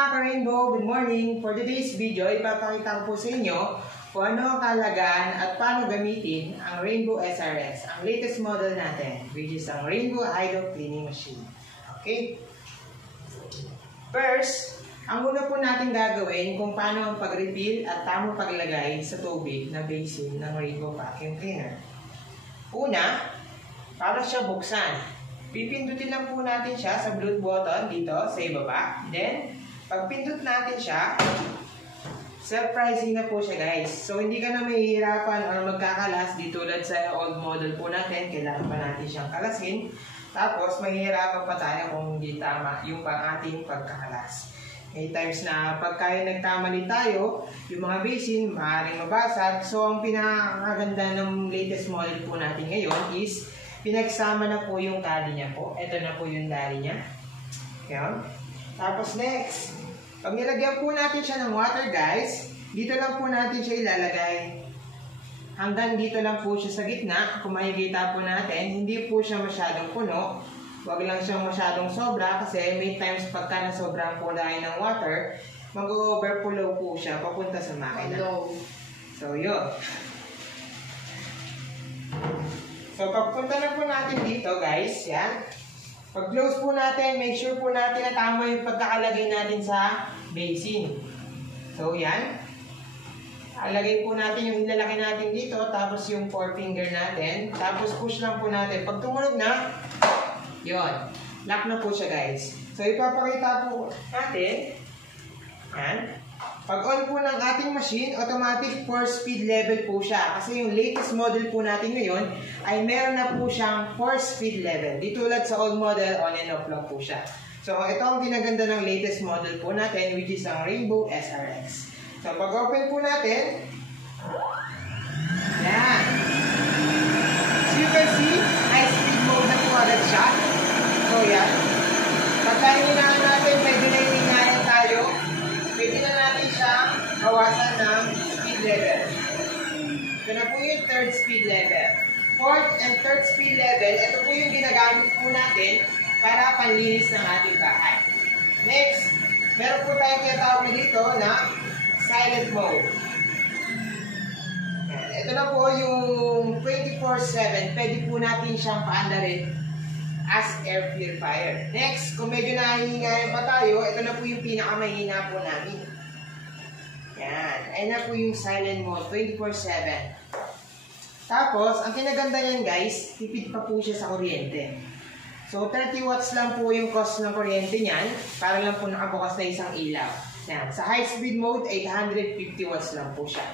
mga ka-rainbow, good morning. For today's video, ipapakita ko po sa inyo kung ano ang kahalagaan at paano gamitin ang Rainbow SRX, ang latest model natin, which is ang Rainbow Idle Cleaning Machine. Okay? First, ang una po natin gagawin kung paano ang pag-refill at tamang paglagay sa tubig na basin ng Rainbow Vacuum Cleaner. Una, para siya buksan. Pipindutin lang po natin siya sa blue button dito sa ibaba. Then, pag pindot natin siya, self-rising na po siya guys. So, hindi ka na mahihirapan or magkakalas di tulad sa old model po natin. Kailangan pa natin siyang kalasin. Tapos, mahihirapan pa tayo kung hindi tama yung ating pagkakalas. May times na pagka nagkamali tayo, yung mga basin maaaring mabasag. So, ang pinakaganda ng latest model po natin ngayon is pinagsama na po yung tali niya po. Ito na po yung tali niya. Yan. Tapos next, pag nilagyan po natin siya ng water guys, dito lang po natin siya ilalagay. Hanggang dito lang po siya sa gitna. Kung makikita po natin, hindi po siya masyadong puno. Huwag lang siyang masyadong sobra kasi may times pagka nasobrang po tayo ng water, mag-overflow po siya papunta sa makina. So yun. So, pagpunta na po natin dito, guys, yan. Pag-close po natin, make sure po natin na tama yung pagkakalagay natin sa basin. So, yan. Alagay po natin yung ilalagay natin dito, tapos yung forefinger natin. Tapos, push lang po natin. Pag tumunog na, yun. Lock na po siya, guys. So, ipapakita po natin. Yan. Pag on po ng ating machine, automatic 4-speed level po siya. Kasi yung latest model po natin ngayon ay meron na po siyang 4-speed level. Di tulad sa old model, on and off lang po siya. So, ito ang ginaganda ng latest model po natin, which is ang Rainbow SRX. So, pag open po natin, yan. So, you can see, high-speed mode na po agad siya. So, yan. Pagka hinahan natin, medyo naiingayan tayo. Pwede na natin siya bawasan ng speed level. Ito na po yung third speed level. Fourth and third speed level, ito po yung ginagamit po natin para panlinis ng ating bahay. Next, meron po tayong tinatawag dito na silent mode. Ito na po yung 24/7. Pwede po natin siyang paandarin as air purifier. Next, kung medyo nahihingayan pa tayo, ito na po yung pinakamahina po namin. Yan. Ayun na po yung silent mode, 24/7. Tapos, ang kinaganda yan guys, tipid pa po siya sa kuryente. So, 30 watts lang po yung cost ng kuryente niyan, para lang po nakabukas na isang ilaw. Yan. Sa high speed mode, 850 watts lang po siya.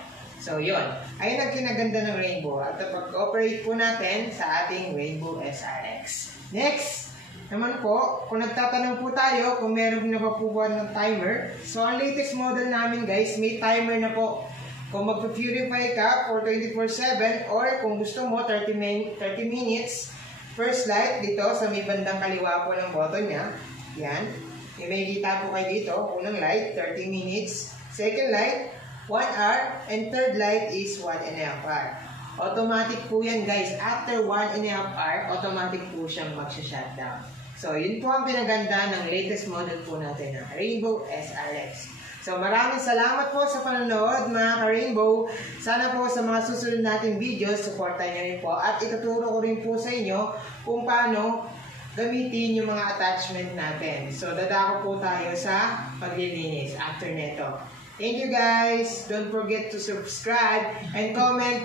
So, yun. Ayun ang kinaganda ng Rainbow. At pag-operate po natin sa ating Rainbow SRX. Next, naman po, kung nagtatanong po tayo kung meron na pa po ba ng timer. So, ang latest model namin guys, may timer na po. Kung mag-purify ka for 24/7 or kung gusto mo 30 minutes, first light dito sa may bandang kaliwa po ng button niya. Yan. May kita po kayo dito. Unang light, 30 minutes. Second light, 1 hour. And third light is 1.5 hour. Automatic po yan guys. After 1.5 hour, automatic po siyang magsha-shutdown. So, yun po ang pinaganda ng latest model po natin ng Rainbow SRX. So, maraming salamat po sa panonood mga ka-Rainbow. Sana po sa mga susunod nating videos, supportan nyo rin po. At ituturo ko rin po sa inyo kung paano gamitin yung mga attachment natin. So, dadako po tayo sa paglilinis after neto. Thank you guys. Don't forget to subscribe and comment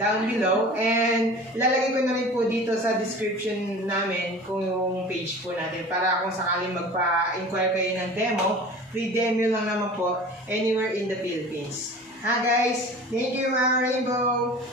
down below. And ilalagay ko na rin po dito sa description namin kung yung page po natin para kung sakaling magpa-inquire kayo ng demo, free demo lang naman po anywhere in the Philippines. Ha guys? Thank you mga Rainbow!